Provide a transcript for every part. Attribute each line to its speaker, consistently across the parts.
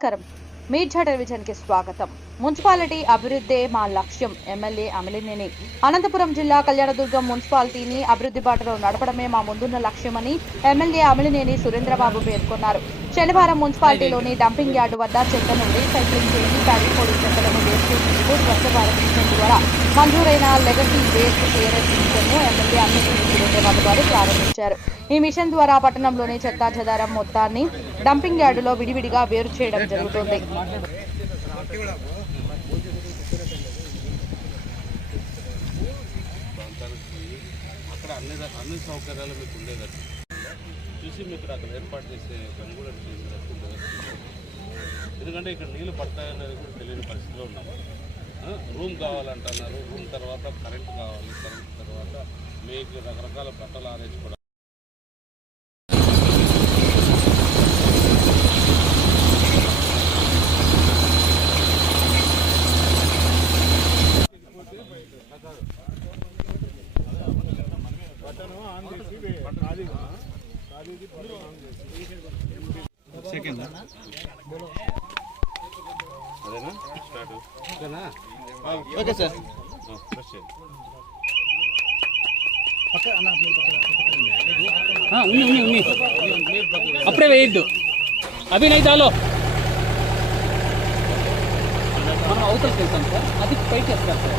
Speaker 1: నమస్కారం. మీర్జా టెలివిజన్కి స్వాగతం. మున్సిపాలిటీ అభివృద్ధే మా లక్ష్యం. ఎమ్మెల్యే అమలినేని. అనంతపురం జిల్లా కళ్యాణదుర్గం మున్సిపాలిటీని అభివృద్ధి బాటలో నడపడమే మా ముందున్న లక్ష్యమని ఎమ్మెల్యే అమలినేని సురేంద్రబాబు పేర్కొన్నారు. శనివారం మున్సిపాలిటీలోని డంపింగ్ యార్డు వద్ద చెత్తను రీసైక్లింగ్ చేసి ప్యాడిపోడి చెత్తలను వేస్ట్ చేసేందుకు స్వచ్ఛ భారత్ మిషన్ ద్వారా మంజూరైన లెగసీ వేస్ట్ క్లియరెన్స్ మిషన్ను ఎమ్మెల్యే అమలినేని సురేంద్రబాబు గారు ప్రారంభించారు. ఈ మిషన్ ద్వారా పట్టణంలోని చెత్తా చెదారం మొత్తాన్ని డంపింగ్ యార్డులో విడివిడిగా వేరు చేయడం జరుగుతుంది.
Speaker 2: అక్కడ అన్ని అన్ని సౌకర్యాలు మీకు ఉండేటట్టు చూసి మీకు అక్కడ ఏర్పాటు చేసే పని కూడా చేసినట్టు ఎందుకంటే ఇక్కడ నీళ్ళు పడతాయనేది కూడా తెలియని పరిస్థితిలో ఉన్నాము రూమ్ కావాలంటున్నారు. రూమ్ తర్వాత కరెంట్ కావాలి. కరెంట్ తర్వాత మీకు రకరకాల బట్టలు ఆరేసుకోవడం ఓకేనా
Speaker 3: ఓకే సార్.
Speaker 4: ఉన్ని ఉన్ని ఉన్ని అప్పుడే వేయద్దు. అభినయ్ చాలు మనం అవతలకి వెళ్తాం సార్. అది పైకి వేస్తారు సార్.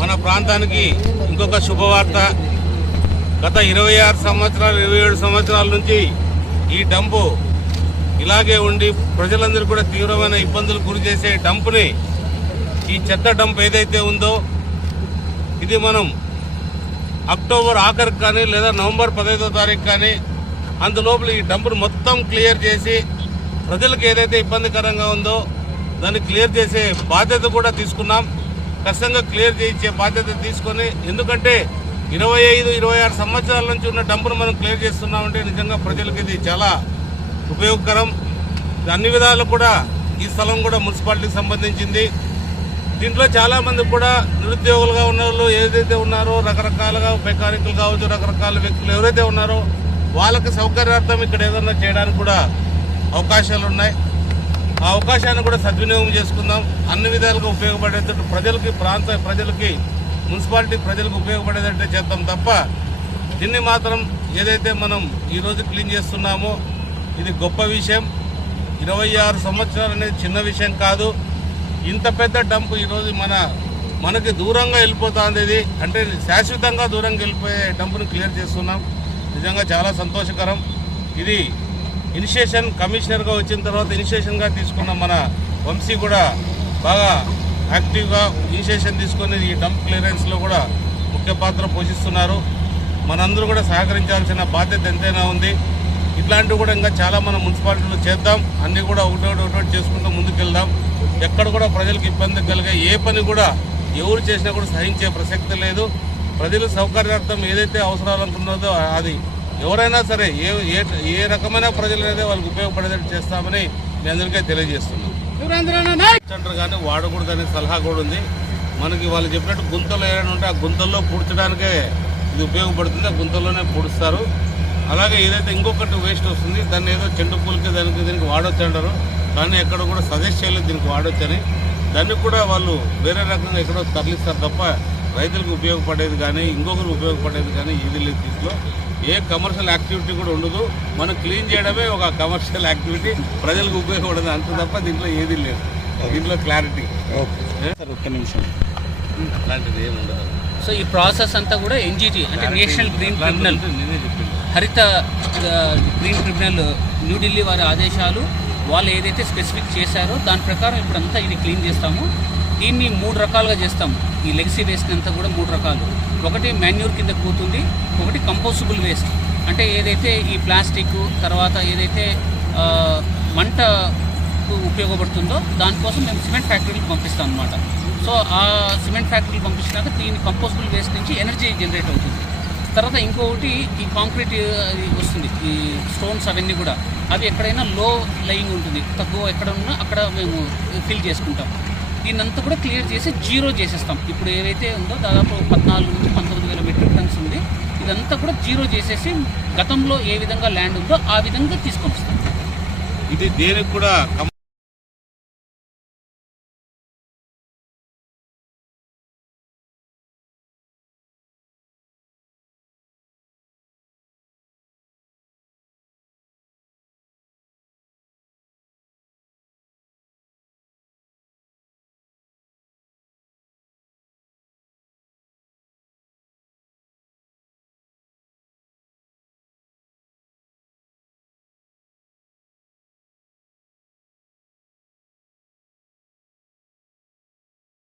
Speaker 2: మన ప్రాంతానికి ఇంకొక శుభవార్త. గత ఇరవై ఆరు సంవత్సరాలు ఇరవై ఏడు సంవత్సరాల నుంచి ఈ డంపు ఇలాగే ఉండి ప్రజలందరూ కూడా తీవ్రమైన ఇబ్బందులు గురి చేసే డంపుని ఈ చెత్త డంప్ ఏదైతే ఉందో ఇది మనం అక్టోబర్ ఆఖరికి కానీ లేదా నవంబర్ పదహైదో తారీఖు కానీ అందులోపల ఈ డంపును మొత్తం క్లియర్ చేసి ప్రజలకు ఏదైతే ఇబ్బందికరంగా ఉందో దాన్ని క్లియర్ చేసే బాధ్యత కూడా తీసుకున్నాం. ఖచ్చితంగా క్లియర్ చేయించే బాధ్యత తీసుకొని ఎందుకంటే ఇరవై ఐదు ఇరవై ఆరు సంవత్సరాల నుంచి ఉన్న డంపును మనం క్లియర్ చేస్తున్నామంటే నిజంగా ప్రజలకు ఇది చాలా ఉపయోగకరం. అన్ని విధాలు కూడా ఈ స్థలం కూడా మున్సిపాలిటీకి సంబంధించింది. దీంట్లో చాలామంది కూడా నిరుద్యోగులుగా ఉన్న వాళ్ళు ఏదైతే ఉన్నారో రకరకాలుగా మెకానికల్ కావచ్చు రకరకాల వ్యక్తులు ఎవరైతే ఉన్నారో వాళ్ళకి సౌకర్యార్థం ఇక్కడ ఏదన్నా చేయడానికి కూడా అవకాశాలు ఉన్నాయి. ఆ అవకాశాన్ని కూడా సద్వినియోగం చేసుకుందాం. అన్ని విధాలుగా ఉపయోగపడేటట్టు ప్రజలకి ప్రాంత ప్రజలకి మున్సిపాలిటీ ప్రజలకు ఉపయోగపడేటట్టే చేద్దాం తప్ప దీన్ని మాత్రం ఏదైతే మనం ఈరోజు క్లీన్ చేస్తున్నామో ఇది గొప్ప విషయం. ఇరవై ఆరు సంవత్సరాలు అనేది చిన్న విషయం కాదు. ఇంత పెద్ద డంప్ ఈరోజు మన మనకి దూరంగా వెళ్ళిపోతుంది ఇది. అంటే శాశ్వతంగా దూరంగా వెళ్ళిపోయే డంప్ను క్లియర్ చేస్తున్నాం. నిజంగా చాలా సంతోషకరం. ఇది ఇనిషియేషన్ కమిషనర్గా వచ్చిన తర్వాత ఇనిషియేషన్గా తీసుకున్న మన వంశీ కూడా బాగా యాక్టివ్గా ఇనిషియేషన్ తీసుకొని ఈ డంప్ క్లియరెన్స్లో కూడా ముఖ్య పాత్ర పోషిస్తున్నారు. మనందరూ కూడా సహకరించాల్సిన బాధ్యత ఎంతైనా ఉంది. ఇట్లాంటివి కూడా ఇంకా చాలా మన మున్సిపాలిటీలు చేద్దాం. అన్నీ కూడా ఒకటోటి ఒకటోటి చేసుకుంటూ ముందుకెళ్దాం. ఎక్కడ కూడా ప్రజలకు ఇబ్బంది కలిగే ఏ పని కూడా ఎవరు చేసినా కూడా సహించే ప్రసక్తి లేదు. ప్రజల సౌకర్యార్థం ఏదైతే అవసరాలు అనుకున్నదో అది ఎవరైనా సరే ఏ ఏ రకమైన ప్రజలైతే వాళ్ళకి ఉపయోగపడేటట్టు చేస్తామని మీ అందరికీ తెలియజేస్తున్నాం. సెంటర్ కానీ వాడకూడదనే సలహా కూడా ఉంది. మనకి వాళ్ళు చెప్పినట్టు గుంతలు ఏమైనా ఉంటే ఆ గుంతల్లో పూడ్చడానికే ఇది ఉపయోగపడుతుంది. ఆ గుంతల్లోనే పూడుస్తారు. అలాగే ఏదైతే ఇంకొకటి వేస్ట్ వస్తుంది దాన్ని ఏదో చెండు పూలకి దానికి దీనికి వాడొచ్చు అంటారు. కానీ ఎక్కడ కూడా సజెస్ట్ చేయలేదు దీనికి వాడొచ్చని దాన్ని కూడా వాళ్ళు వేరే రకంగా ఎక్కడో తరలిస్తారు తప్ప రైతులకు ఉపయోగపడేది కానీ ఇంకొకరికి ఉపయోగపడేది కానీ ఇది లేదు దీంట్లో. ఏ కమర్షియల్ యాక్టివిటీ కూడా ఉండదు. మనం క్లీన్ చేయడమే ఒక కమర్షియల్ యాక్టివిటీ ప్రజలకు ఉపయోగపడదు అంత తప్ప దీంట్లో ఏది లేదు. దీంట్లో క్లారిటీ
Speaker 3: సార్ ఒక్క నిమిషం.
Speaker 2: అలాంటిది ఏమి ఉండదు.
Speaker 4: సో ఈ ప్రాసెస్ అంతా కూడా ఎన్జిటి అంటే నేషనల్ గ్రీన్ ట్రిబ్యునల్ హరిత గ్రీన్ ట్రిబ్యునల్ న్యూఢిల్లీ వారి ఆదేశాలు వాళ్ళు ఏదైతే స్పెసిఫిక్ చేశారో దాని ప్రకారం ఇప్పుడంతా ఇది క్లీన్ చేస్తాము. దీన్ని మూడు రకాలుగా చేస్తాం. ఈ లెగసీ వేస్ట్ అంతా కూడా మూడు రకాలు. ఒకటి మాన్యూర్ కింద పోతుంది ఒకటి కంపోసిబుల్ వేస్ట్ అంటే ఏదైతే ఈ ప్లాస్టిక్ తర్వాత ఏదైతే మంట మంటకు ఉపయోగపడుతుందో దానికోసం మేము సిమెంట్ ఫ్యాక్టరీకి పంపిస్తాం అనమాట సో ఆ సిమెంట్ ఫ్యాక్టరీకి పంపించినాక దీని కంపోసిబుల్ వేస్ట్ నుంచి ఎనర్జీ జనరేట్ అవుతుంది. తర్వాత ఇంకొకటి ఈ కాంక్రీట్ అది వస్తుంది. ఈ స్టోన్స్ అవన్నీ కూడా. అవి ఎక్కడైనా లో లయింగ్ ఉంటుంది. తక్కువ ఎక్కడ ఉన్నా అక్కడ మేము ఫిల్ చేసుకుంటాం. దీన్నంతా కూడా క్లియర్ చేసి జీరో చేసేస్తాం. ఇప్పుడు ఏదైతే ఉందో దాదాపు పద్నాలుగు నుంచి పంతొమ్మిది వేల మెట్రిక్ టన్స్ ఉంది. ఇదంతా కూడా జీరో చేసేసి గతంలో ఏ విధంగా ల్యాండ్ ఉందో ఆ విధంగా తీసుకొస్తాం.
Speaker 2: ఇది దేనికి కూడా కమ